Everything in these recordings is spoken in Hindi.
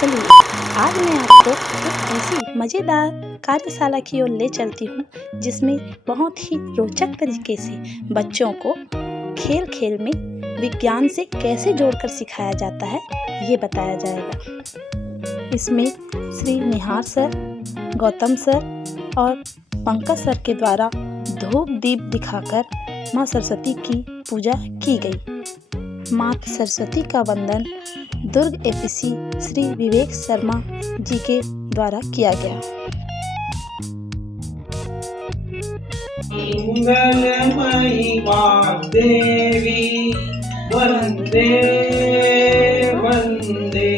चलिए आज मैं आपको एक ऐसी मज़ेदार कार्यशाला की ओर ले चलती हूँ जिसमें बहुत ही रोचक तरीके से बच्चों को खेल खेल में विज्ञान से कैसे जोड़कर सिखाया जाता है ये बताया जाएगा। इसमें श्री निहार सर, गौतम सर और पंकज सर के द्वारा धूप दीप दिखाकर माँ सरस्वती की पूजा की गई। माता सरस्वती का वंदन दुर्ग एपीसी श्री विवेक शर्मा जी के द्वारा किया गया। मंगलमयी वाग्देवी वंदे वंदे,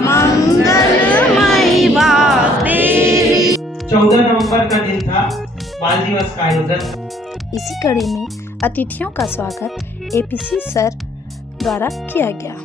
मंगलमयी वाग्देवी। 14 नवंबर का दिन था बाल दिवस का आयोजन। इसी कड़ी में अतिथियों का स्वागत एपीसी सर द्वारा किया गया।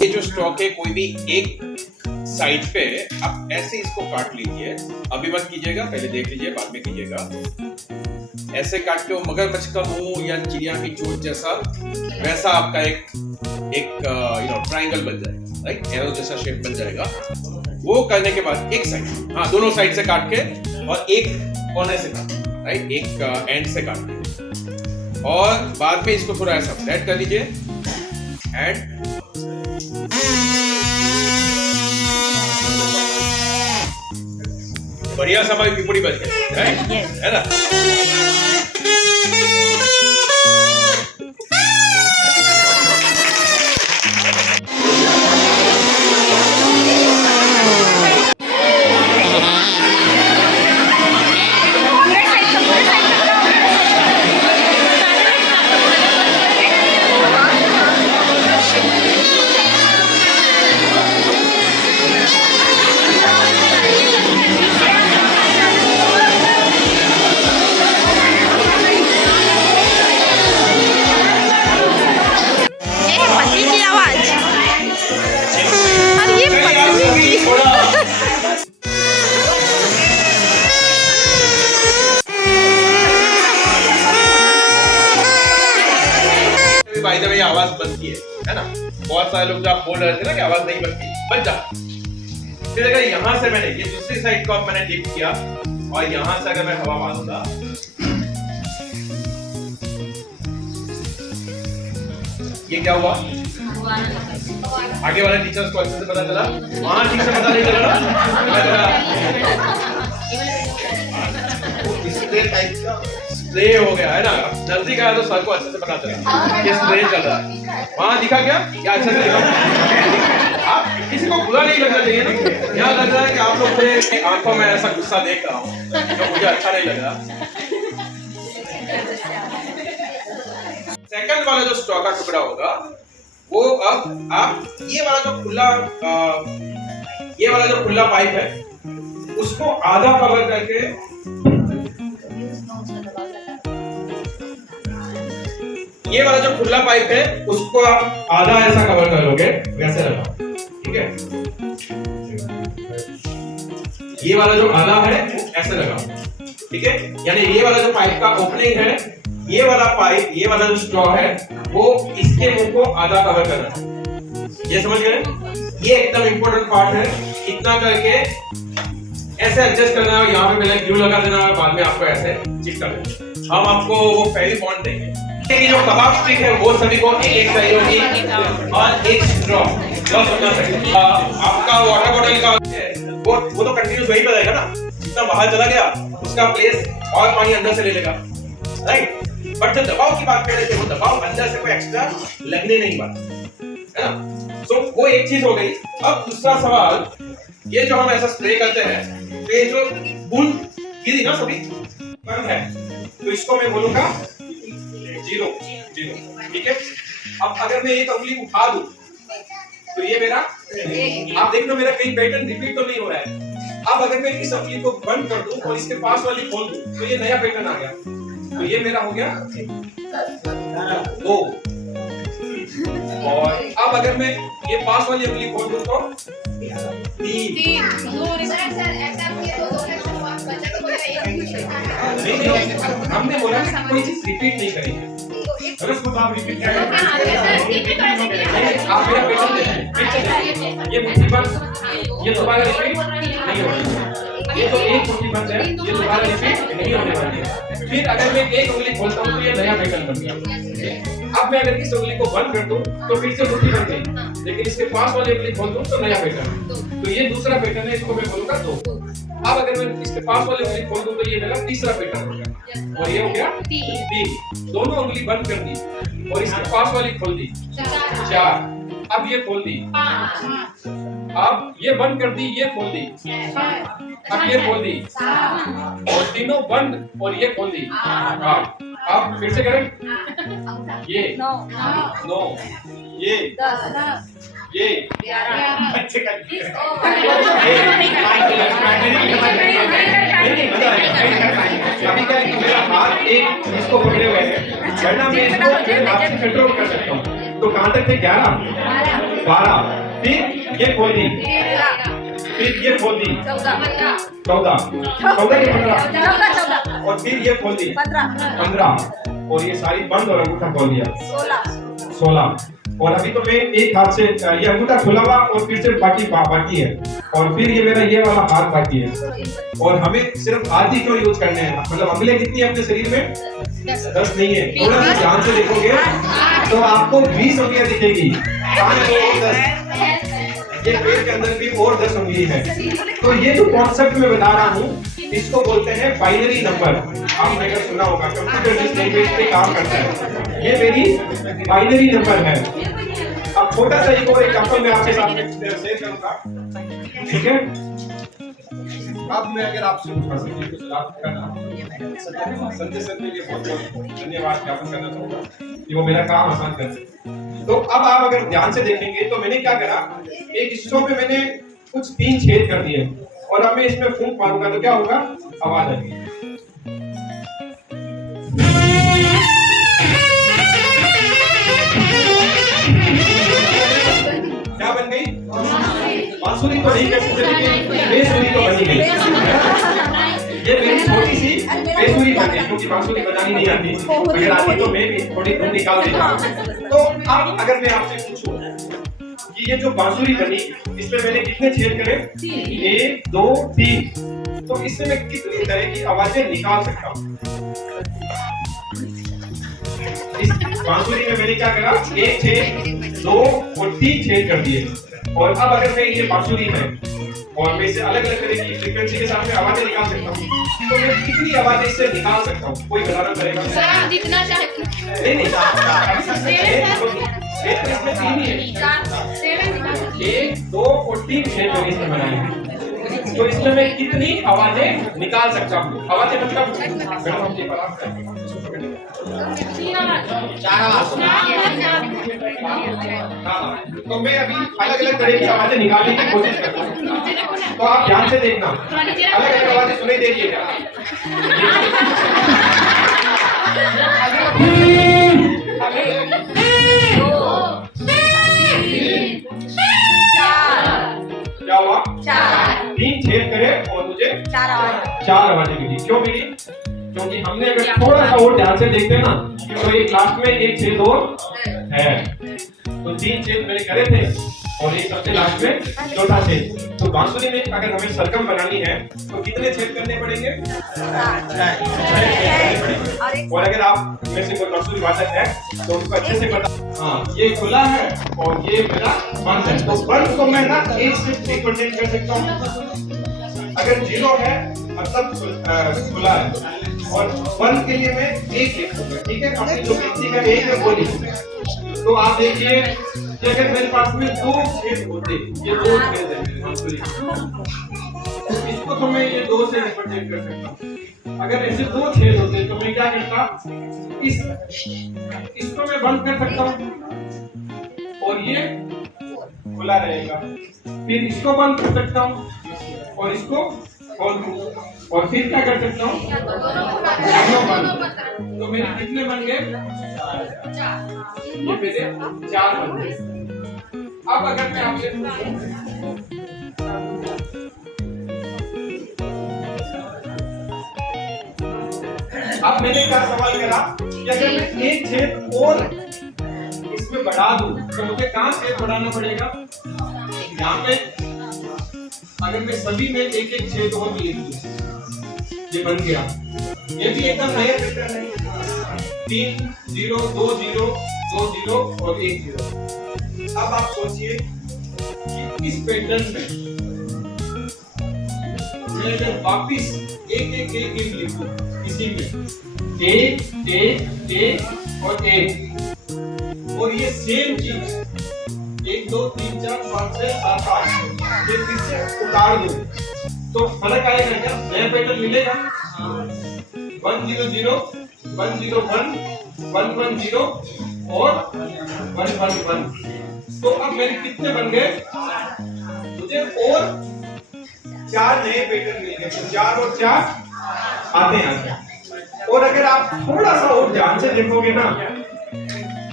ये जो स्टॉक है कोई भी एक साइड पे आप ऐसे इसको काट लीजिए। अभी मत कीजिएगा, पहले देख लीजिए, बाद में कीजिएगा। ऐसे काट के वो मगरमच्छ का मुंह या चिड़िया की चोंच जैसा वैसा आपका एक ट्रायंगल बन जाएगा, राइट, एरो जैसा शेप बन जाएगा। वो करने के बाद एक साइड, हाँ दोनों साइड से काट के और एक कोने से काट, राइट, एक एंड से काट के और बाद में इसको थोड़ा ऐसा फ्लैट कर लीजिए एंड बढ़िया सा हमारी पिपुड़ी बच गई, है ना। बाय द वे आवाज बनती है ना। बहुत सारे लोग जो आप बोल रहे थे ना कि आवाज नहीं बनती, बन जा। फिर अगर यहां से मैंने ये दूसरी साइड को मैंने डिप किया और यहां से अगर मैं हवा मारूंगा, ये क्या हुआ? आगे वाले टीचर्स को अच्छे से पता चला? वहां ठीक से पता नहीं चला ना। स्प्रे हो गया है ना। नजदीक आया तो सर को अच्छे से पता चला कि स्प्रे चल रहा है। वहां दिखा क्या अच्छे से दिखा? आप किसी को बुरा नहीं लगना चाहिए ना। यहाँ लग रहा है कि आप लोग मेरे आंखों में ऐसा गुस्सा देख रहा हूँ जो मुझे अच्छा नहीं लग रहा। सेकंड वाला जो स्टॉक का टुकड़ा होगा वो अब आप ये वाला जो खुला पाइप है उसको आधा कवर करके ये वाला जो खुला पाइप है उसको आप आधा ऐसा कवर कर लोगे, वैसे लगाओ, ठीक है। ये वाला जो आधा है वो ऐसे लगाओ, ठीक है। यानी ये वाला जो पाइप का ओपनिंग है, ये वाला पाइप, ये वाला जो स्ट्रॉ है वो इसके मुंह को आधा कवर करना है। ये समझ गए? ये एकदम इंपॉर्टेंट पार्ट है। इतना करके ऐसे एडजस्ट करना है और यहाँ पे पहले ग्लू लगा देना है, बाद में आपको ऐसे चिपका देना। हम आपको वो फेविक बॉन्ड देंगे। ये जो कबाब स्टिक है वो सभी को एक चाहिए होगी और एक स्ट्रॉ होना चाहिए। आपका वाटर बॉटल का वो तो कंटिन्यूस वहीं पे रहेगा ना। जितना बाहर चला गया उसका प्लेस और पानी अंदर से ले लेगा, राइट। बट जो दबाव की बात कर रहे थे वो दबाव अंदर से कोई एक्स्ट्रा लगने नहीं वाला, है ना। सो वो एक चीज हो गई। अब दूसरा सवाल, ये जो हम ऐसा स्प्रे करते हैं तो ये जो बूंद गिरी ना सभी है तो इसको मैं बोलूंगा 0 0, ठीक है। अब अगर मैं एक उंगली उठा दूं तो ये मेरा, आप देख लो मेरा कहीं पैटर्न रिपीट तो नहीं हो रहा है। अब अगर मैं इस उंगली को बंद कर दूं और इसके पास वाली खोल दूं तो ये नया पैटर्न आ गया। तो ये मेरा हो गया 2। और अब अगर मैं ये पास वाली उंगली खोल दूं तो 3। हमने बोला कि कोई चीज रिपीट नहीं करेंगे। अगर उसको आप रिपीट करेंगे आप मेरा पैटर्न देखें, ये मुट्ठी बंद, ये दोबारा रिपीट नहीं होगी। ये तो एक मुट्ठी बंद है, ये दोबारा रिपीट नहीं होने वाली है। फिर अगर मैं एक उंगली खोलता हूँ तो ये नया पैटर्न बन गया। अब मैं अगर इस उंगली को बंद कर दूं तो फिर से मुट्ठी बन गई, लेकिन इसके पास वाली उंगली खोल दूं तो नया पैटर्न। तो ये दूसरा पैटर्न है, इसको मैं बोलूंगा 2। अब अगर मैं इसके पास वाली उंगली खोल दूं तो ये मेरा तीसरा पैटर्न हो गया। और ये हो गया 3। दोनों उंगली बंद कर दी और इसके पास वाली खोल दी 4। अब ये खोल दी, अब ये बंद कर दी, ये खोल दी, अब ये खोल दी, और तीनों बंद और ये खोल दी। अब फिर से करें, ये 9, ये 11 अभी क्या है, मेरा हाथ एक इसको पकड़े हुए है, वरना मैं इसको हाथ से कंट्रोल कर सकता हूँ। तो कहाँ तक थे? 11 12, फिर ये खोल दी, फिर ये खोल दी 14 के 15, और फिर ये खोल दी 15, और ये सारी बंद और अंगूठा खोल दिया 16। और अभी तो मैं एक हाथ से ये अंगूठा खुला हुआ और फिर से बाकी है, और फिर ये मेरा ये वाला हाथ बाकी है। और हमें सिर्फ हाथ ही क्यों यूज करने हैं, मतलब अंगुलियां कितनी है अपने शरीर में? 10 नहीं है। थोड़ा सा ध्यान से देखोगे तो आपको 20 उंगलियां दिखेगी। कहाँ है वो 10? ये पेट के अंदर भी और 10 उंगली है। तो ये जो कॉन्सेप्ट मैं बता रहा हूँ इसको बोलते हैं बाइनरी नंबर। आपने अगर सुना होगा, कंप्यूटर जिस लैंग्वेज पे काम करता है, ये मेरी बाइनरी नंबर है। अब छोटा सा एक और एग्जांपल मैं आपके साथ शेयर करूंगा, ठीक है। अब मैं अगर आपसे पूछा संजय सर के लिए बहुत बहुत धन्यवाद ज्ञापन करना चाहूंगा कि वो मेरा काम आसान कर दिया। तो अब आप अगर ध्यान से देखेंगे तो मैंने क्या करा, एक स्ट्रो पे मैंने कुछ 3 छेद कर दिए, और अब मैं इसमें फूंक मारूंगा तो क्या होगा? आवाज आएगी। क्या बन गई? बांसुरी तो नहीं कह सकते, लेकिन बेसुरी तो बनी गई। ये मेरी छोटी सी बेसुरी बन गई, क्योंकि बांसुरी बजानी नहीं आती। अगर आती तो मैं भी थोड़ी धुन निकाल देता। तो अब अगर मैं आपसे पूछूं कि ये जो बांसुरी बनी, इसमें मैंने कितने छेद करे? 1 2 3। तो इससे मैं कितनी तरह की आवाजें निकाल सकता हूँ? इस बांसुरी में मैंने क्या करा? 1 छेद 2 और 3 छेद कर दिए। और अब अगर मैं ये बांसुरी है और मैं इसे अलग अलग तरह की फ्रीक्वेंसी के साथ में आवाजें निकाल सकता हूँ, तो मैं कितनी आवाजें इससे निकाल सकता हूँ? कोई बताना पड़ेगा? जितना चाहे। नहीं इसमें 3 ही है। 1 2 और 3 छेद मैंने इसमें बनाए हैं। तो इसमें मैं कितनी आवाजें निकाल सकता हूँ? आवाजें मतलब तो मैं अभी अलग अलग तरह की आवाजें निकालने की कोशिश करता हूँ। तो आप ध्यान से देखना, अलग अलग आवाजें सुनाई देंगे। क्या हुआ? 3 छेद करे और मुझे 4 आवाजें मिली। क्यों मिली? क्योंकि हमने अगर थोड़ा सा और ध्यान से देखते हैं ना, तो ये क्लास में 1 छेद और है, तो 3 छेद मैंने करे थे और एक सबसे लास्ट में चौथा छेद। तो बांसुरी में अगर हमें सरगम बनानी है तो कितने छेद करने पड़ेंगे? 6। और अगर आप में से कोई बांसुरी वादक है तो उनको अच्छे से पता, हाँ ये खुला है और ये मेरा बंद है। तो बंद को मैं ना 1 से रिप्रेजेंट कर सकता हूँ। अगर 0 है मतलब खुला है, और 1 के लिए मैं 1 लिखूंगा, ठीक है। अपनी जो गिनती का 1 है वो लिखूंगा। तो आप देखिए कि अगर मेरे पास में 2 छेद होते, ये 2 छेद है मेरे बांसुरी, तो इसको तो मैं ये 2 से रिप्रेजेंट कर सकता हूँ। अगर ऐसे दो छेद होते तो मैं क्या करता, इसको मैं बंद कर सकता हूँ और ये खुला रहेगा, फिर इसको बंद कर सकता हूँ और इसको खोल दूँ, और फिर क्या कर सकता हूँ, दोनों बंद। तो मेरे कितने बन गए, ये मेरे 4 बन गए। अब अगर मैं आपसे पूछूं, अब मैंने क्या सवाल करा कि अगर मैं एक छेद और इसमें बढ़ा दूं तो मुझे कहां छेद बढ़ाना पड़ेगा, यहाँ पे अगर मैं सभी में एक एक छेद और लिख दूं, ये बन गया, ये भी एकदम नया पैटर्न है, 3 0 2 0 2 0 और 1 0। अब आप सोचिए कि इस पैटर्न में मैं अगर वापिस एक लिखूं, इसी में 1 1 1 और 1, और ये सेम चीज 1 2 3 4 5 6 7 8 ये फिर से उतार दूं तो फर्क आएगा क्या, नया पैटर्न मिलेगा, 1 0 0 1 0 1 1 1 0 और 1 1 1। तो अब मेरे कितने बन गए, मुझे और 4 नए पैटर्न मिल गए, तो 4 और 4 आते हैं। और अगर आप थोड़ा सा और ध्यान से देखोगे ना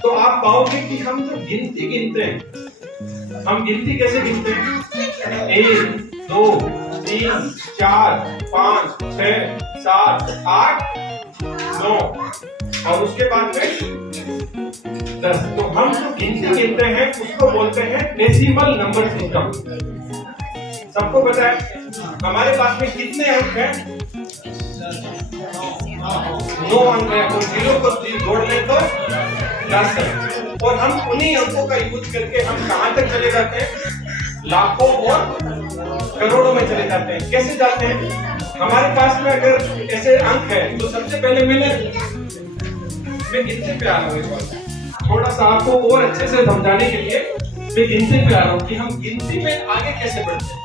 तो आप पाओगे कि हम जो गिनती गिनते हैं, हम गिनती कैसे गिनते हैं, 1 2 3 4 5 6 7 8 9 और उसके बाद में 10। तो हम जो गिनती गिनते हैं उसको बोलते हैं डेसिमल नंबर सिस्टम। सबको पता है हमारे पास में कितने अंक हैं, 9 अंक है, और 0 को जोड़ लें तो 10 है, और हम उन्हीं अंकों का यूज करके हम कहां तक चले जाते हैं, लाखों और करोड़ों में चले जाते हैं। कैसे जाते हैं, हमारे पास में अगर ऐसे अंक है तो सबसे पहले मैं गिनती पे आ रहा हूँ, थोड़ा सा आपको और अच्छे से समझाने के लिए मैं गिनती पे आ रहा हूँ कि हम गिनती में आगे कैसे बढ़ते हैं,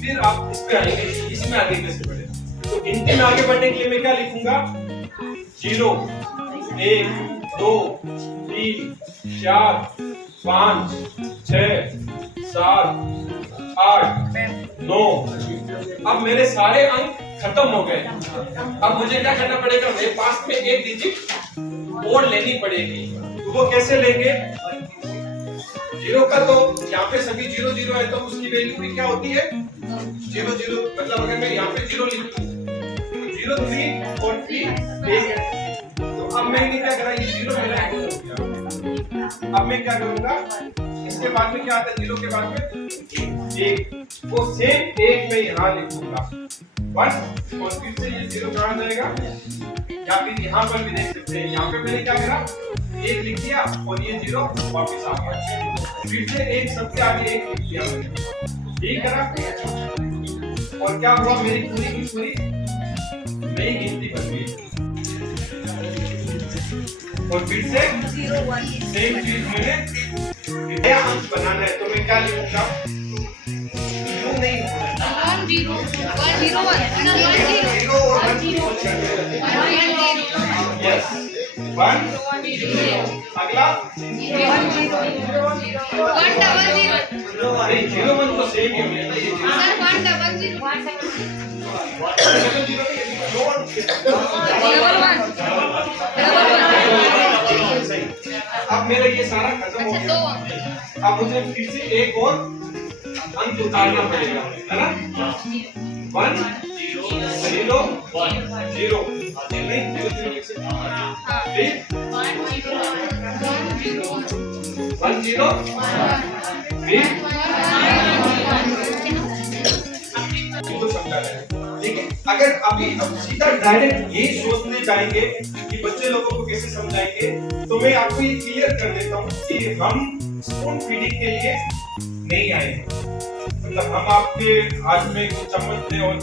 फिर आप इस पे आएंगे इसमें आगे कैसे बढ़े। तो गिनती में आगे बढ़ने के लिए मैं क्या लिखूंगा, 0 1 2 3 4 5 6 7 8 9। अब मेरे सारे अंक खत्म हो गए, अब मुझे क्या करना पड़ेगा, मेरे पास में एक डिजिट और लेनी पड़ेगी। तो वो कैसे लेंगे, 0 का तो यहाँ पे सभी 0 0 है तो उसकी वैल्यू भी क्या होती है 0 0, मतलब अगर मैं यहाँ पे 0 लिख दूं तो 0 3 और 3 1 है। तो अब मैंने क्या करा, ये 0 मेरा हो गया। अब मैं क्या करूंगा, इसके बाद में क्या आता है, 0 के बाद में 1, वो सेम 1 में यहाँ लिखूंगा 1, और फिर से ये 0 कहाँ जाएगा, या फिर यहाँ पर भी देख सकते हैं, यहाँ पे मैंने क्या करा, 1 लिख दिया और ये 0 वापस आ गया, फिर से 1 सबसे आगे 1 लिख दिया मैंने, ठीक करा, और क्या हुआ, मेरी पूरी की पूरी नई गिनती बन गई। और फिर से सेम चीज मैंने नया अंक बनाना है तो मैं क्या लिखूंगा, क्यों नहीं 0 1 0 यस 1 अगला 0 1 तो सेम ही होगा ना, ये 0 अब मेरा ये सारा खत्म हो गया, अब मुझे फिर से एक और अंक उतारना पड़ेगा, है ना, 1 0 1 0 नहीं 0 0 लिख सकते हैं, 1 0 फिर तो समझा है। लेकिन अगर अभी हम सीधा डायरेक्ट ये सोचने जाएंगे कि बच्चे लोगों को कैसे समझाएंगे, तो मैं आपको ये क्लियर कर देता हूँ कि हम स्पून फीडिंग के लिए नहीं आए, मतलब हम आपके हाथ में कुछ चम्मच दें और